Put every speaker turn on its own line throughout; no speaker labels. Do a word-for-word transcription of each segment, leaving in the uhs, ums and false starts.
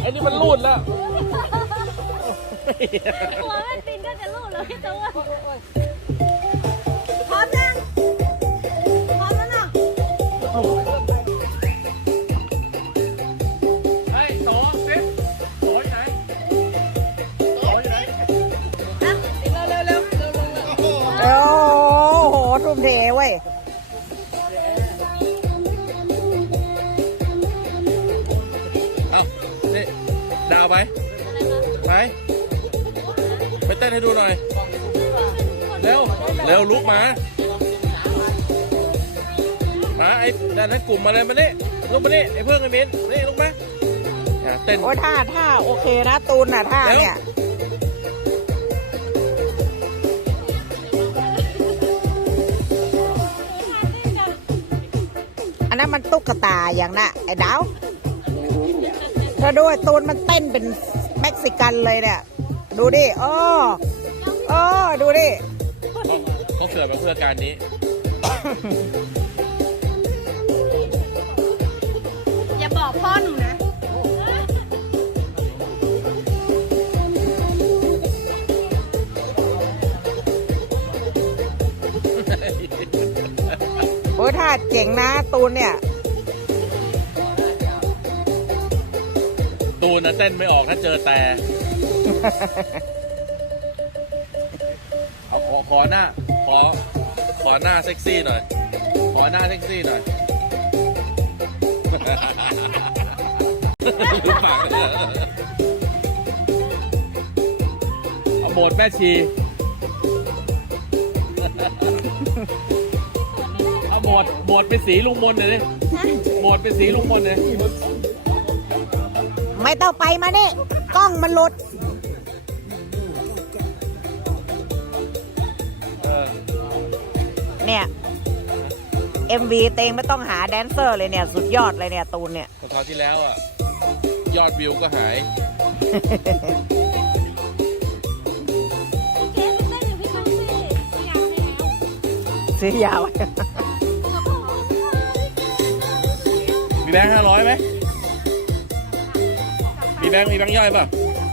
อ้นี่มันรูดแล้ว
หัวมันปินก็จะรูดแล้วพี่ตัวพร้อมยังพร้อมแล้วเนาะ
ไอ้โตสิโตอยู่ไหนโตอยู่ไหน
เร็วเร็วเร็วเร็วเร็ว
โอ้โหทุ่มเทเว้ย
เอานี่ดาวไปไปไปเต้นให้ดูหน่อยเร็วเร็วลุกมามาไอ้ด้านนั้นกลุ่มมาเลยมานี่ลุกมานี่ไอ้เพื่อนไอ้มิ้นนี่ลุกมาเต้น
โอ้ท่าท่าโอเคนะตูนน่ะท่าเนี่ยอันนั้นมันตุ๊กตาอย่างน่ะไอ้ดาวเธอด้วยตูนมันเต้นเป็นเม็กซิกันเลยเนี่ยดูดิโอ้โอ้ดูดิ
เขาเกิดมาเพื่อการนี้
อย่าบอกพ่อหนูนะ
โอ้ท่าเจ๋งนะตูนเนี่ย
ตูนนะเต้นไม่ออกถ้าเจอแต่เอาขอขอหน้าขอขอหน้าเซ็กซี่หน่อยขอหน้าเซ็กซี่หน่อยลืมปากเอาโหมดแม่ชีเอาโหมดโหมดเป็นสีลุงมนเลยดิโหมดเป็นสีลุงมนเลย
ไม่ต้องไปมานี่กล้องมันหลุดเนี่ย เอ็ม วี เต็งไม่ต้องหาแดนเซอร์เลยเนี่ยสุดยอดเลยเนี่ยตูนเนี่ย
คราวที่แล้วอ่ะยอดวิวก็หาย
เจ๊ไปเต้นอยู่พี่ชายสิอยากให้แล้ว
ซื้อยาว
มีแบงค์ห้าร้อยไหมมีแบงค์มีแบงค์ย่อยป่ะ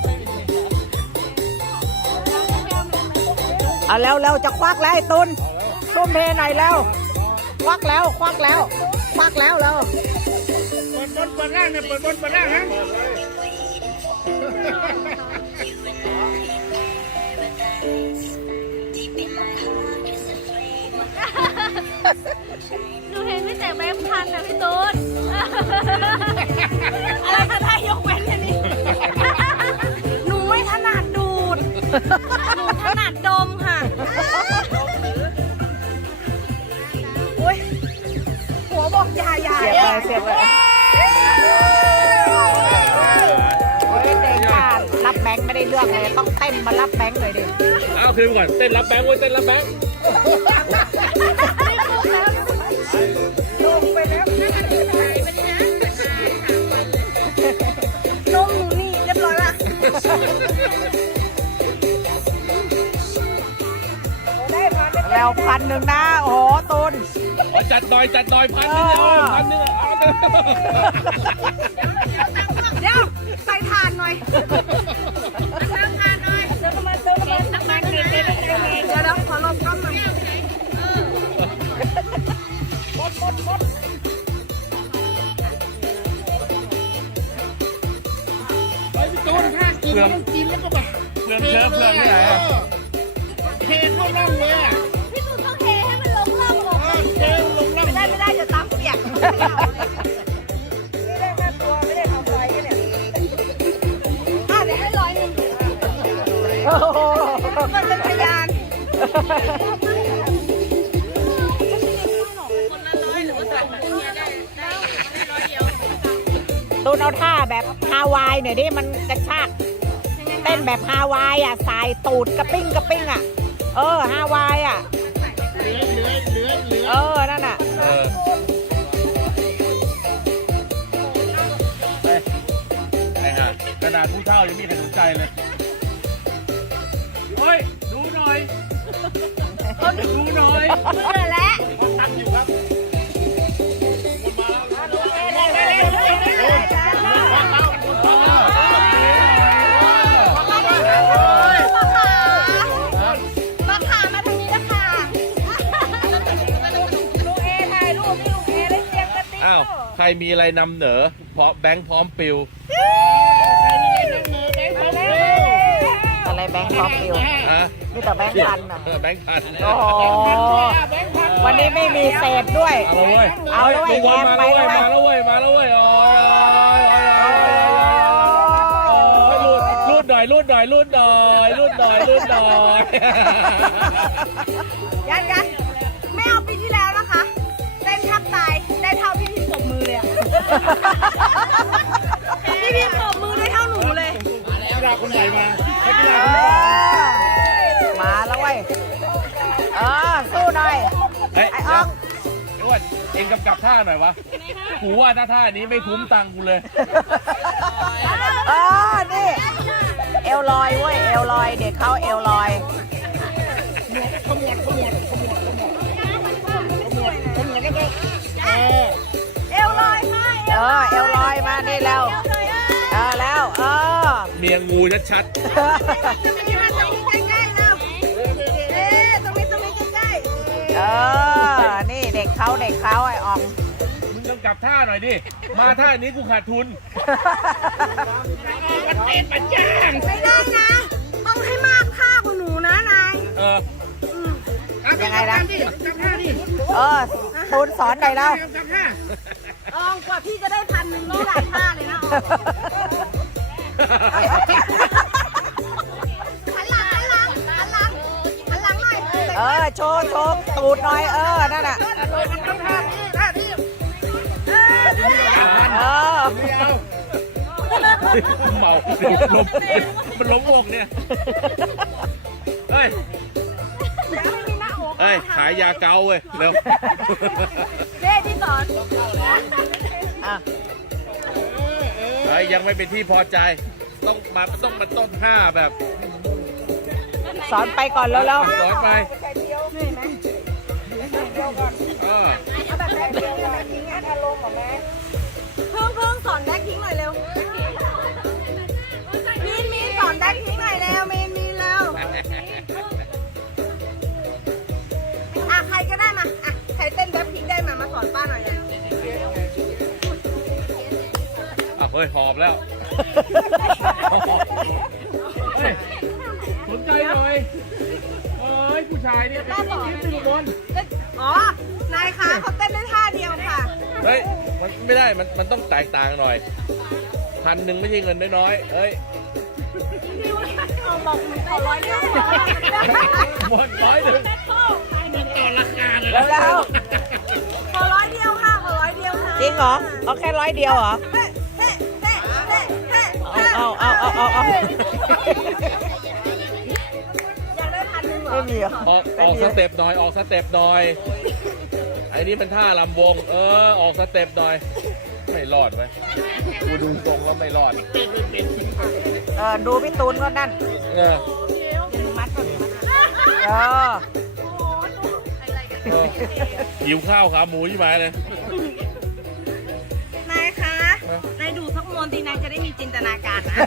เอาแล้วแล้วจะควักแล้วไอ้ตุนตุ้มเทหน่อยแล้วควักแล้วควักแล้วควักแล้วแล้ว
เปิดบนเปิดล่างเนี่ยเปิดบนเปิดล่างฮะ
หนูเห็นไม่แต่แบงค์พันนะพี่ตูนอะไรคะได้ยกเว้นอันนี้หนูไม่ถนัดดูดหนูถนัดดมค่ะโอ้ยหัวบอกอย่าอย่า
เสียบเลยเสียบเลยโอ้ยเด็กค่ะรับแบงค์ไม่ได้เรื่องเลยต้องเต้นมารับแบงค์เลยดิ
เอาคืนก่อนเต้นรับแบงค์เว้ยเต้นรับแบงค์
ลงไปแล้ว
นมหนูนี่เรียบร้อยละ
แล้วพันหนึ่งนะโอ้โหตูน
จัดหน่อยจัดหน่อยพันหนึ่งพันหนึ่ง
เดี๋ยวใส่ทานหน่อยใส่ทานหน่อยเดี๋ยวมาเติมน้ำมันเดี๋ยวเดี๋ยวเดี๋ยวขอลมก้อนหน่อยหมดหมดหมด
ไปพี่ตูนถ้ากินต้องกินแล้วก็แบบเพื่อนเชื้อเพื่อนที่ไหนเทเข้าร่องเลยอ่ะ
พี่ตูนต้องเทให้มันลงร่องลง
เทลงร่อง
ไม่ได้ไม่ได้เดี๋ยวตามเปียก
นี่ได้แค่ตัวไม่ได้ทำอะไรเนี่ย
อ่ะเดี๋ยวให้ร้อยหนึ่งมันเป็นพยาน
ตูนเอาท่าแบบฮาวายหน่อยดิมันกระชากเต้นแบบฮาวายอ่ะสายตูดกระปิ้งกระปิ้งอ่ะเออฮาวายอ่ะเออนั่นอ่ะ
เออไอ้ห่ากระดาษผู้เช่ายังมีใครสนใจเลยเฮ้ยดูหน่อยดูหน่อย
เมื่อแล้ว
ตั้งอยู่ครับ
เร็วเร็วเร็วเร็ว
รมีอะไรนำเหนอพร้อมแบงค์พร้อมปิว
อะไรแบงค์พร้อมปิว
ฮะ
มีแต่แบงค์พันอ่ะ
เออแบงค์พัน
โอ้โหวันนี้ไม่มีเศษด้วย
เอาละเว้ย
เอาแล้วไอ้แยมไป
มา
แล้ว
แล้วเว้ยมาแล้วเว้ยโอ้ยรูดหน่อยรูดหน่อยรูดหน่อยรูดหน่อยรูดหน่อย
ยันยันไม่เอาปีที่แล้วนะคะเต้นแทบตายได้เท่าพี่พิมตบมือเลยอะพี่พิมตบมือได้เท่าหนูเลย
กีฬาคนใหญ่มาให้กีฬา
เออมาแล้วเว้ยเออสู้หน่อย
เฮ้ย
ไอ้อ่อง
อ้วนเองกำกับท่าหน่อยวะกูว่าถ้าท่านี้ไม่คุ้มตังค์กูเลย
เออนี่เอวลอยเว้ยเอวลอยเด็กเขาเอวลอย
เอวลอยค่ะ
เออเอวลอยมานี่แล้วเออแล้วเออ
เมียงูชัด
พี่มาตรงนี้ใกล้ๆแล้วเอ๊ะตรงนี้ตรงนี้ใกล้
เออนี่เด็กเขาเด็กเขาไอ้อ่อง
ๆมึงกำกับท่าหน่อยดิมาท่านี้กูขาดทุน
ๆไม่ได้นะต้องให้มากค่ากว่าหนูนะนาย
เออ
ยังไงนะเออตูนสอนหน่อยแล้ว
อองกว่าพี่จะได้พันหนึ่งนี่หลายท่าเลยนะอองหันหลังหันหลังหันหลังหันหลังหน่อย
เออโชว์โชว์ตูดหน่อยเออนั่นน่ะ
ต้องท่านี้ท่านี้เออ
เออ
เมาลมมันล้มวงเนี่ยเฮ้ย
ไม่มีหน้าอก
เฮ้ยขายยาเกาเว้ยเร็ว
เจ๊ที่สอน
อ่ะ
เฮ้ยยังไม่เป็นที่พอใจ ต้องมาต้องมาต้นท่าแบบ
สอนไปก่อนแล้วแล้ว
สอนไปเออ
เอาแบบแบ็คพิงค์แบ็คพิงค์งานอารมณ์ของแม่เพิ่งเพิ่งสอนแบ็คพิงค์หน่อยเร็วมีนมีนสอนแบ็คพิงค์หน่อยเร็วมีนมีนเร็วอ่ะใครก็ได้มาอ่ะใครเต้นแบ็คพิงค์ได้มามาสอนป้าหน่อยเลย
อ่ะเฮ้ยหอบแล้วเฮ้ยสนใจหน่อยเอ้ยผู้ชายเนี่ยเป็นคิดเป็นคน
อ๋อนายคะเขาเต้นได้ท่าเดียวค่ะ
เฮ้ยมันไม่ได้มันมันต้องแตกต่างหน่อยพันหนึ่งไม่ใช่เงินน้อยๆเอ้ย
เอาบอกหนูขอร้อยเดียว
หมดร้อยหนึ่งต่อราคาเลย
แล้วแล้ว
ขอร้อยเดียวค่ะขอร้อยเดียวค่ะ
จริงเหรอเอาแค่ร้อยเดียวเหรอ
เฮ้เฮ้เฮ้เฮ้เฮ้
เอาเอาเอาเอาเอา
อยากได้พันหนึ่งเหรอ
ไม่มีเหรอ
ออกออกสเต็ปหน่อยออกสเต็ปหน่อยไอ้นี่มันท่าลำวง เออออกสเต็ปหน่อยไม่รอดไหมกูดูทรงแล้วไม่รอด
เออดูพี่ตูนก็นั่น
เออ
เออ
เออหิวข้าวขาหมูยี่หมายเลย
นายคะนายดูสักมวนทีนายจะได้มีจินตนาการนะ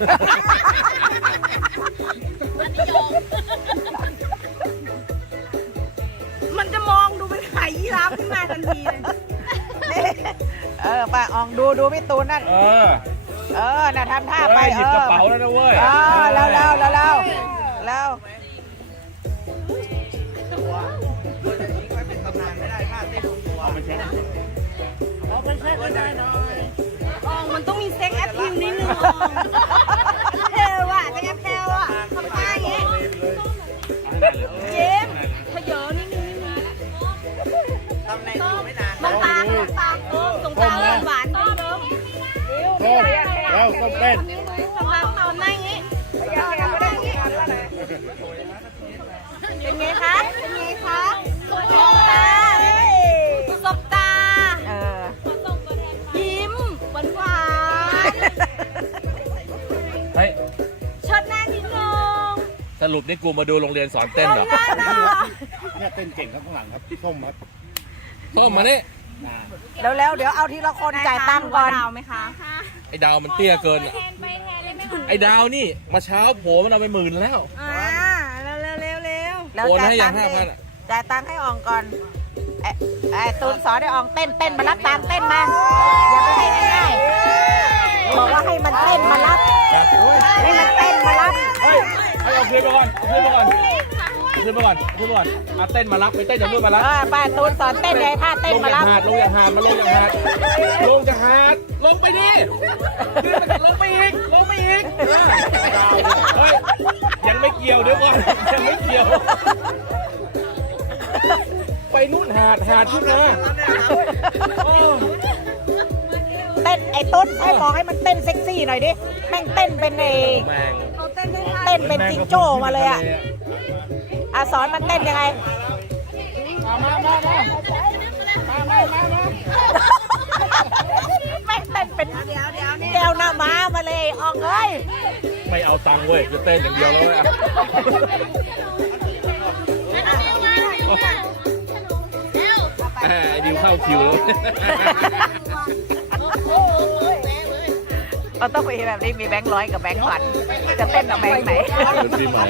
มันจะมองดูเป็นไข่ยีราฟขึ้นมาทันทีเลย
เออป้าอองดูดูพี่ตูนนั่น
เออ
เออน่ะทำท่าไป
เฮ้ยห
เอ
ยิบ
อก
ระเป๋าแล้วนะเว้ย
เออแล้วแล้วแล้วแล้วแล้ว
อ๋อมันต้องมีเซ็กแอปพิวนิดนึงเทลว่ะเซ็กแอปเทลอ่ะทำท่าอย่างเงี้ยเจมขยอนิดนึงทำในดูไม่นานมองตาสงตาสงตาหวานๆเดิม
โอ้แล้วต้องเต้น
สภาพเอาหน้าอย่างงี้เป็นไงคะเป็นไงคะมองตาสบตา
เออ
ยิ้มหวานหวาน
เฮ้ย
ๆเชิดหน้านิดนึง
สรุปนี่กูมาดูโรงเรียนสอนเต้นเหรอ
หน้าหน่อย
เนี่ยเต้นเก่งครับข้างหลังครับส้มครับ
ส้มมานี่
แล้วแล้วเดี๋ยวเอาทีละคนจ่ายตังค์ก่อน
ดาวไหมคะ
ไอ้ดาวมันเตี้ยเกินอะไอ้ดาวนี่มาเช้าโผล่มันเอาไปหมื่นแล้ว
อ่าเร็วเร็วเร็วเร็ว
แล้ว
โอน
จ่าย
ให้
ตั
ยัง ง
ค์
ห้า
ให้
พันอะ
จ่ายตังค์ให้อองก่อน ไอไอ้ไอ้ตูนสอนให้อองเต้นเต้นมารับตามเต้นมาอย่าไปให้ง่ายๆบอกว่าให้มันเต้นมารับให้มันเต้นมารับ
เฮ้ยให้เอาคืนมาก่อนเอาคืนมาก่อนเอาคืนมาก่อนเอาคืนมาก่อนเอาเต้นมารับไปเต้นจากนู่นมารับ
เออป้าตูนสอนเต้นเลยท่าเต้น
ลง
มา
จา
รั
ก
บ
หาดลงจากหาดมาลงจากหาดลงจากหาดลงไปดิลงไปอีกลงไปอีกเฮ้ยยังไม่เกี่ยวเดี๋ยวก่อนยังไม่เกี่ยวไปนู่นหาดหาดขึ้นมาโอ้
เต้นไอ้ต้นให้บอกให้มันเต้นเซ็กซี่หน่อยดิแม่งเต้นเป็นไอ้
แม่ง
เขาเต้นได้ท่า
เต้นเป็นจิงโจ้มาเลยอ่ะอ่ะสอนมันเต้นยังไงแม่งเต้นเป็น
เดี๋ยวเดี๋ยวนี่
แก้วหน้าม้ามาเลยอองเอ้ย
ไม่เอาตังค์เว้ยจะเต้นอย่างเดียวแล้วเว้ยไอ้ดิวเข้าคิวแล้ว
เราต้องมีแบบนี้มีแบงค์ร้อยกับแบงค์พันจะเต้นกับแบงค์ไหน
เป็นปีใหม่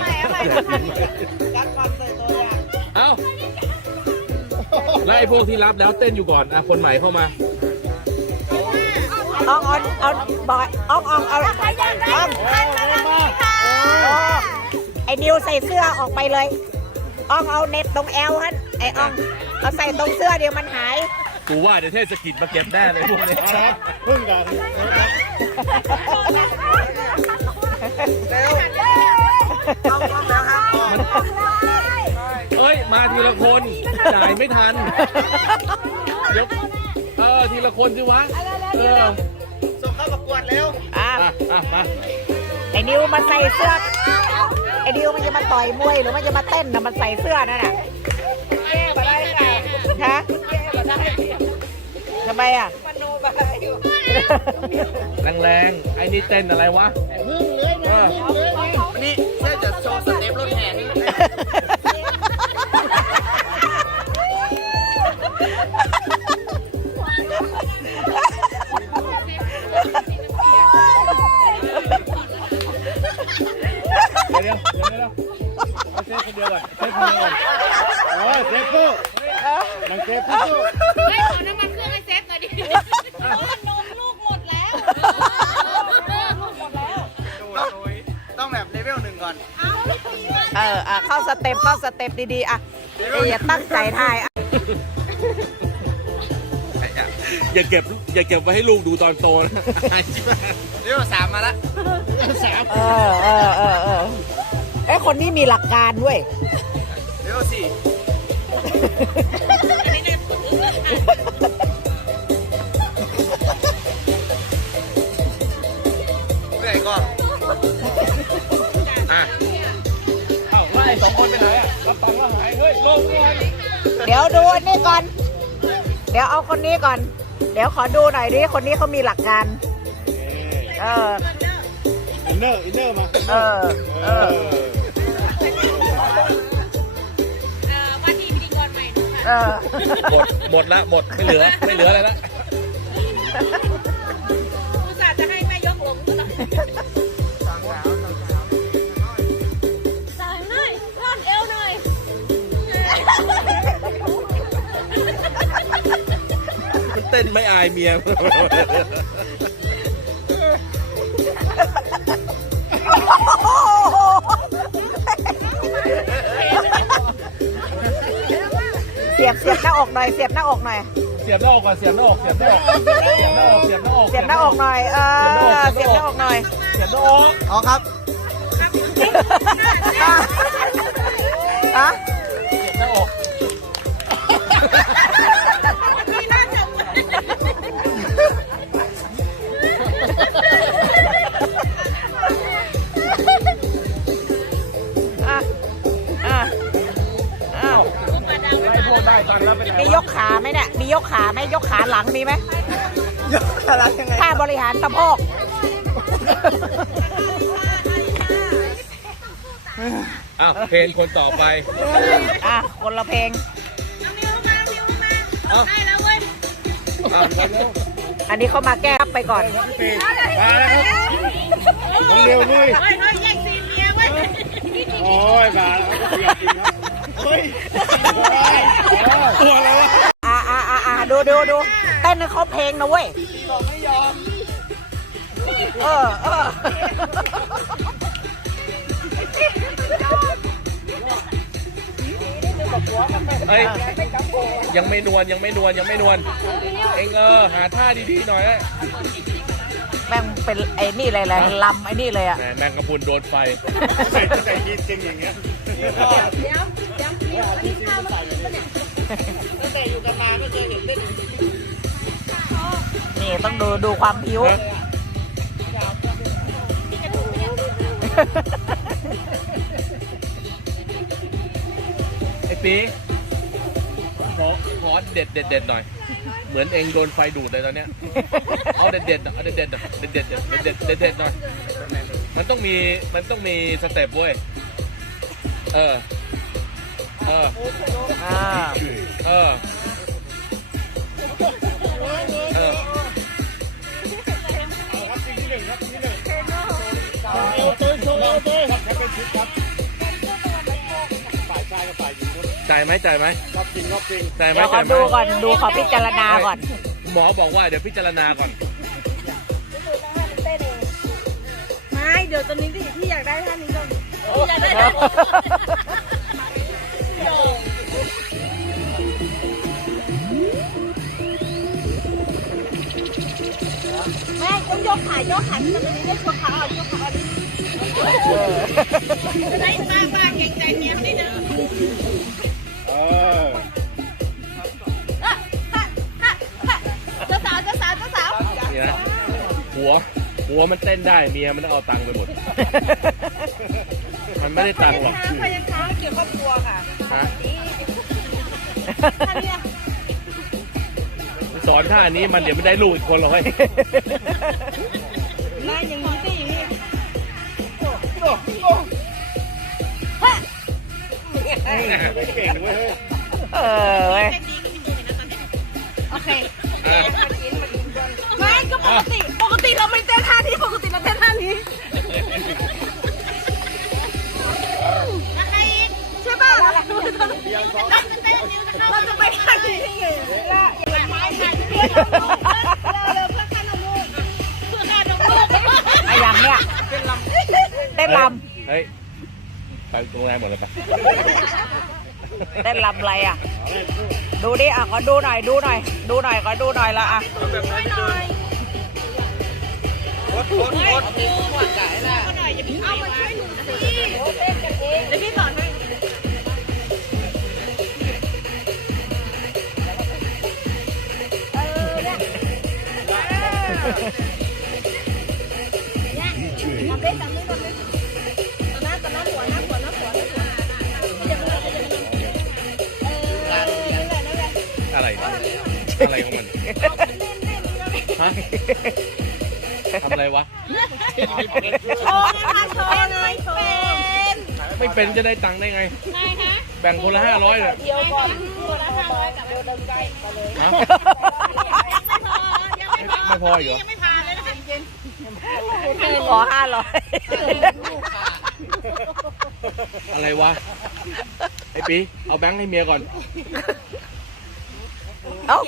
เอ้าแล้วไอ้พวกที่รับแล้วเต้นอยู่ก่อนอ่ะคนใหม่เข้ามา
อองเอาเอาบอกอองอองเอาอองไอ้นิวใส่เสื้อออกไปเลยอองเอาเน็ตตรงแอลฮันไอ้อองเอาใส่ตรงเสื้อเดี๋ยวมันหาย
กูว่าเดี๋ยวเทศกิจมาเก็บแน่เลยพวกนี้
ครับพึ่งกัน
เอ้ยมาทีละคนจ่ายไม่ทันเดี๋ยวเออทีละคนสิวะเออ
อ่ะ
อ่ะอ่ะอ่ะ
ไอ้นิวมันใส่เสื้อไอ้นิวมันจะมาต่อยมวยหรือมันจะมาเต้นนะมันใส่เสื้อนั่นน่ะฮะทำไมอ่ะ
แรงๆไอ้นี่เต้นอะไรวะเออ
นี่แค่จะโชว์สเต็ปรถแห่นี่
เดี๋ยวเดี๋ยวเดี๋ยวเอาเซฟคนเดียวก่อนเซฟคนเดียวก่อน
โอ้ยเซฟสู้มันเซฟสู้
ให้ขอน้ำมันเครื่องให้เซฟหน่อยดินมลูกหมดแล้วลูกหมดแล้ว
ต้องแบบเลเวลหนึ่งก่อน
เอออ่ะเข้าสเต็ปเข้าสเต็ปดีๆอ่ะอย่าตั้งใจถ่ายอ่ะ
อย่าเก็บอย่าเก็บไว้ให้ลูกดูตอนโตนะ
เลเวลสามมาละ
เออเออเออเออไอ้คนนี้มีหลักการเว้ย
เลเวลสี่เรื่อยก็
อ่ะเอ้าไล่สองคนไปไหนอ่ะรับตังค์แล้วหายเฮ้ยลงก่อน
เดี๋ยวดูอันนี้ก่อน เดี๋ยวเอาคนนี้ก่อน เดี๋ยวขอดูหน่อยดิคนนี้เขามีหลักการ เออ
อินเนอร์อินเนอร์มา
เออ เออ
ว่าที่พิธีกรใหม่หนูค่ะ
เออ
หมดหมดละหมดไม่เหลือไม่เหลืออะไรละ
อุตส่าห์จะให้แม่ยกหลงซะหน่อยสายหน่อยร่อนเอวหน่อย
มันเต้นไม่อายเมีย
เสียบเสียบหน้าอกหน่อย เสียบหน้าอกหน่อย
เสียบหน้าอกก่อนเสียบหน้าอกเสียบหน้าอกเสียบหน้าอกเสียบหน้าอก
เสียบหน้าอกหน่อย เออ เสียบหน้าอกหน่อย
เสียบหน้าอก
อ๋อครับ
อะ
เสียบหน้าอก
อ่ะอ่ะอ้าว
ไอ้พวกได้ตังค์แล้วไปไหน
มียกขาไหมเนี่ย มียกขาไหมยกขาหลังมีไหม
ยกอะไรยังไง
ท่าบริหารสะโพก
อ้าวเพลงคนต่อไป
อ่ะ คนละเพลง
เอ้า
ได้แล้วเว้ย
อ้าว
อันนี้เขามาแก้รับไปก่อน
ปีมาแล้วครับน้องเร็วลุย
เฮ้ยเฮ้ยแย่งซีนเมียเว้ย
โอ้ยมาแล้วครับเสียจริงครับ
ตัวอะไรวะ
อ่าอ่าอ่าอ่าดูดูดูเต้นให้เขาเพลงนะเว้ย
บอกไม่ยอม
เออเออ
เฮ้ยยังไม่นวลยังไม่นวลยังไม่นวลเองเออหาท่าดีๆหน่อยนะ
แม่งเป็นไอ้นี่เลยเลยลำไอ้นี่เลยอะ
แหมแมงกะพรุนโดนไฟ
ใส่ใส่ยีนจริงอย่างเงี้ย
เดี๋ยวเดี๋ยวเดี๋ยวอันนี้ข้าวมากินปะเนี่ย
ตั้งแต่อยู่กันมาก็เคยเห็นเล่น
นี่ต้องดูดูความผิว
ไอ้ปีขอขอเด็ดเด็ดเด็ดหน่อย เหมือนเองโดนไฟดูดเลยตอนเนี้ยเอาเด็ดเด็ดเอาเด็ดเด็ดเด็ดเด็ดเด็ดเด็ดเด็ดเด็ดหน่อยมันต้องมีมันต้องมีสเต็ปเว้ยเออเออ
อ่า
เออเออ
ครับจริงที่หนึ่งครับจริงที่หนึ่งเอาเต้นโชว์เอาเต้นครับแค่เป็นชุดครับฝ่ายชายกับฝ่ายหญิงครับ
จ่ายไหมจ่ายไหม
รอบจริงรอบจริง
จ่ายไหม
เดี๋ยวขอ
จ่ายไหม
ดูก่อนดูขอพิจารณาก่อน
หมอบอกว่าเดี๋ยวพิจารณาก่อน
ไม่เดี๋ยวตอนนี้ที่ที่อยากได้ท่านี้ก่อนอยากได้ท่านี้แม่ต้องยกขายกขาที่ตรงนี้ได้ชัวร์ขาอ่อนชัวร์ขาอ่อนจะได้ป้าป้าเก่งใจเมียนิดนึง
เออ
เจ้าสาวเจ้าสาวเจ้าสาว
นี่นะหัวหัวมันเต้นได้เมียมันต้องเอาตังค์ไปหมด มันไม่ได้ตังค์หรอก
พยัญชนะเกี่ยวกับครอบครัวค่ะ
ฮะ
ท่านเนี่ย
สอนท่านี้มันเดี๋ยวไม่ได้ลูกอีกคนหรอกเฮ้ย
มาอย่างนี้สิอย่างนี้
เก่งเว้ย
เออเว้ย
โอเค
อ่ะ
ไม่ก็ปกติปกติเราไม่เต้นท่านี้ปกติเราเต้นท่านี้ใช่ป่ะเราจะเราจะไปท่านี้ไงละอย่างไม้ค่ะเพื่อนเราเราเพื่อข้านมลูกเพื่อข้านมลูก
ไอ้ยังเนี่ยเต้นล
เฮ้ยไปโรงแรมหมดเลยปะ
ำเต้นลำอะไรอ่ะ ดูดิอ่ะขอดูหน่อยดูหน่อย ดูหน่อยขอดูหน่อยละอ่ะ
ช่วยหน่อย
โคตรโคตรโคตรหวานใจละ
เอามาช่วยหนูสิเดี๋ยวพี่สอนให้เออเนี่ยทำได้ทำได้ทำได้ตอนนั้นตอนนั้นหัวนะหัวนะหัวนะหัวเดี๋ยวมันเดี๋ยวมันเออนั่นแหละนั่นแหละ
อะไรอะไรของมันฮะทำอะไรวะ
โชว์นะคะโชว์หน่อยโชว์
ไม่เป็นจะได้ตังค์ได้ไง แบ่งคนละห้าร้อยเลย
เดียวก่อนคนละห้าร้อยกับเดินใกล้มาเลย
ฮะ
ยังไม่พอ
ไม่พออีกเหรอ
ยังไม่ผ่านเลยนะคะ
ขอห้าร้อย
อะไรวะ ไอ้ปีเอาแบงค์ให้เมียก่อน
เอ้า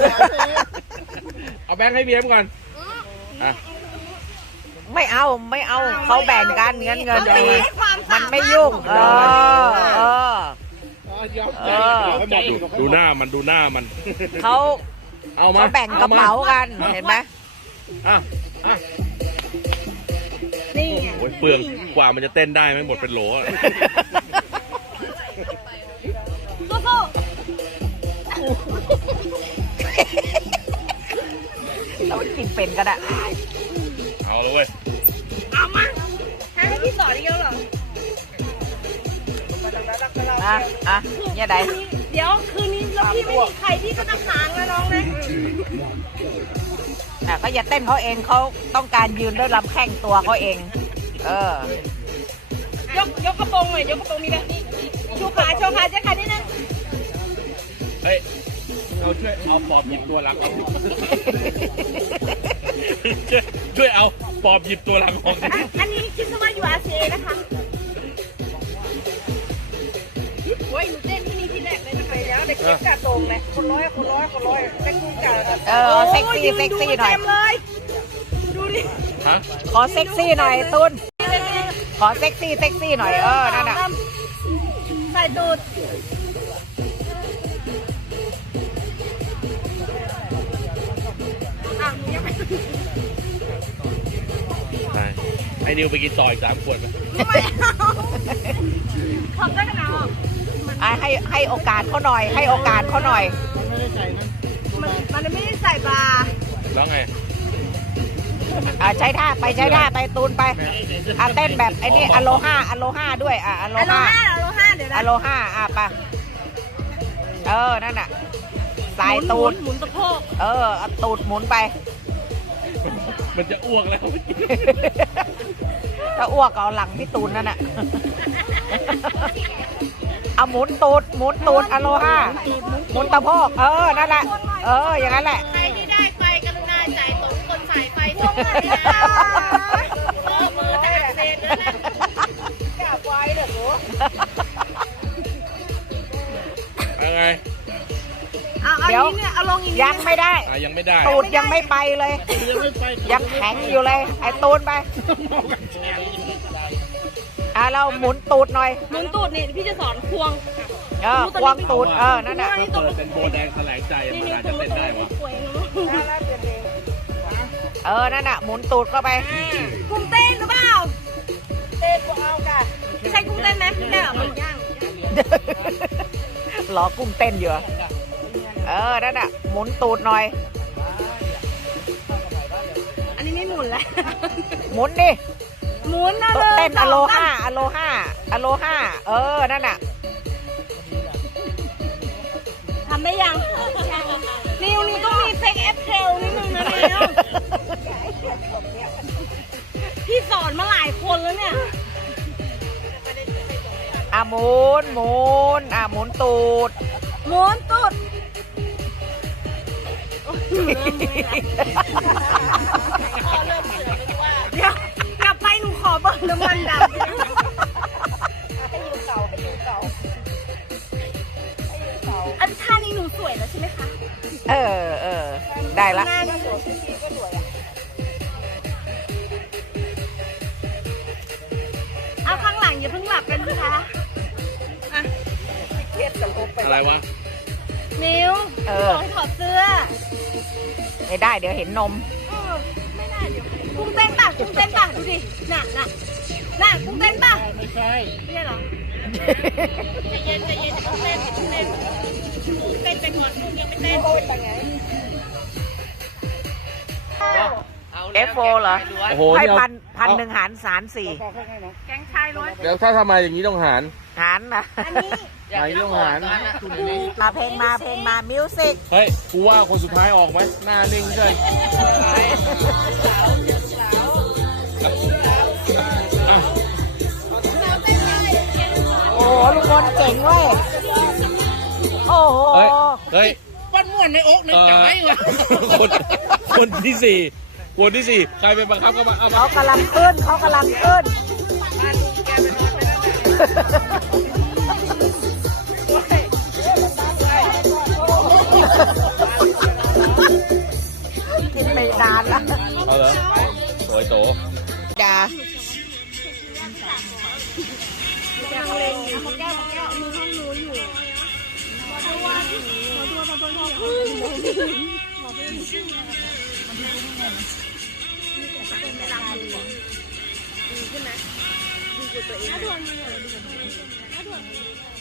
เอาแบงค์ให้เมียก่อนอ่ะ
ไม่เอาไม่เอาเขาแบ่งกันเงินเงินปีมันไม่ยุ่ง เออเออ เออ
ดูหน้ามันดูหน้ามัน
เขา
เอามา
เขาแบ่งกระเป๋ากันเห็นไหม
อ่ะอ่ะ
นี่ไง
โอ้ยเปลืองกว่ามันจะเต้นได้ไหมหมดเป็นโหลอะ
สู้
เรากินเป็นก็ได้
เอาเลยเว้ย
ๆเอามาให้พี่สอนเยอะเหรอ
อ่ะอ่ะเนี่ยใด
เดี๋ยวคืนนี้แล้วพี่ไม่มีใครพี่ก็ต้องค้างนะน้องนะ
อ่ะก็อย่าเต้นเขาเองเขาต้องการยืนด้วยลำแข้งตัวเขาเอง เออ
ยกยกกระโปรงหน่อยยกกระโปรงนี้นะชูขาชูขาเจ๊ขานิดนึง
เฮ้ยเราช่วยเอาปอบหยิบตัวหลังออกช่วยช่วยเอาปอบหยิบตัวหลังออกดิ
อ่ะอันนี้คิดซะว่าอยู่อาเซียนะคะโอ้ยหนูเต้น
ออเซ็กซี่เซ็กซี่หน่อย
เต็มเลยดูดิ
ฮะ
ขอเซ็กซี่หน่อยตุนขอเซ็กซี่เซ็กซี่หน่อยเออนั่นน่ะ
ใส่ตูดอ่ะหนูยังไม่
ใช่ไอ้นิวไปกินต่ออีกสามขวดไหม
ไม่เอาขอบได้กันเอา
อ่ะให้ให้โอกาสเขาหน่อย ให้โอกาสเขาหน่อย
มันไม่ได้ใส่มัน
มันมันไม่ได้ใส่ปลา
แล้วไง
อ่ะใช้ท่าไปใช้ท่าไปตูนไปอ่ะเต้นแบบไอ้นี่อโลฮาอโลฮาด้วยอ่ะอโล
อะโล
ฮา
ห้าอะโลห้าเดี๋ยว
อ
นะ
โลฮาอ่ะไปะเออนั่นน่ะสายตูด
หมุนหมุนตะโพก
เออเอาตูดหมุนไป
มันจะอ้วกแล้ว
ถ้าอ้วกก็เอาหลังพี่ตูนนั่นน่ะ เอาหมุนตูดหมุนตูดอโลฮาหมุนตะโพกเออนั่นแหละเอออย่างนั้นแหละ
ใครที่ได้ไปกรุณาจ่ายตรงคนสายไฟส่งมาเลยค่ะมือจะอักเสบแล้วนะกล้าไว้เด้อหนู
ยังไง
เอาเอาอย่างนี้เนี่ยเอาลงอย่างนี้
ยังไม่ได้
อ่ะยังไม่ได้
ตูดยังไม่ไปเลย
ยังไม่ไป
ยังแข็งอยู่เลย ไอ้ตูนไปอ่ะเราหมุนตูดหน่อย
หมุนตูดนี่พี่จะสอนควง
เออควงตูดเออนั่นน่ะ
ถ้าเปิดเป็นโบแดงแถลงใจมันอาจจะเต้นได้วะ
เออนั่นน่ะหมุนตูดเข้าไป
กุ้งเต้นหรือเปล่าเต้นก็เอาค่ะไม่ใช่กุ้งเต้นไหมไม่ใช่เหรอมันย่าง
รอกุ้งเต้นอยู่อะเออนั่นน่ะหมุนตูดหน่อย
อันนี้ไม่หมุนแล้ว
หมุนดิ
หมุนนะเลย
เต้นอโลห้าอโลห้าอโลห้าเออนั่นน่ะ
ทำได้ยังนิวนี่ต้องมีเซ็กแอปเทลนิดนึงนะนิวพี่สอนมาหลายคนแล้วเนี่ย
อ่ะหมุนหมุนอ่ะหมุนตูด
หมุนตูดโอ้ยหนูเริ่มเมื่อยแล้วพ่อเริ่มเสือไม่รู้ว่าเดี๋ยวกลับไปหนูขอเบิร์น้ำมันดำให้ยูเก่าให้ยูเก่าอันท่านี้หนูสวยแล้วใช่ไหมคะ
เออเออได้ละ
หน้านี่สวยพี่ก็สวยอ่ะเอาข้างหลังอย่าเพิ่งหลับกันนะคะอ่ะ
อะไรวะ
มิว
เอ
ข
อ
อให้ถอดเสื้อ
ไม่ได้เดี๋ยวเห็นนม
เออไม่ได้เดี๋ยวกุ้งเต้นป่ะกุ้งเต้นป่ะดูดิน่ะน่ะน่ะกุ้งเต้นป่ะ
ไม่ใช่
ไม่ใช่เหรอใจเย็นใจเย็นกุ้งเต้นกุ้งเต้นกุ้งเต้นไปก่อนกุ้งยังไม่เต้น
เอฟโฟเหรอ
โอ้โห
ให้
นี่เอา
พันพันหนึ่งหารสารสี่
แกงชายร้อย
เดี๋ยวถ้าทำมาอย่างนี้ต้องหาร
หารนะ
อันนี้
หารต้องหาร
มาเพลงมาเพลงมามิวสิก
เฮ้ย กูว่าคนสุดท้ายออกไหม หน้านิ่งใช่อ่ะ
โอ้โหลุงพลเจ๋งเว้ยโอ้โห
เฮ้ย เฮ้ย
ปั้นม่วนในอกในใจวะ
คนคนที่สี่คนที่สี่ใครเป็นบังคับก็มาเอามา
เขากำลังขึ้นเขากำลังขึ้น กินไปนานแล้ว
เอาเหรอสวยโต
จ้า
นังเลงอยู่มาแก้วมาแก้วมือห้องนู้นอยู่มาทัวร์มาทัวร์มาทัวร์มาทัวร์มาทัวร์ดีขึ้นไหมดีกว่าตัวเอง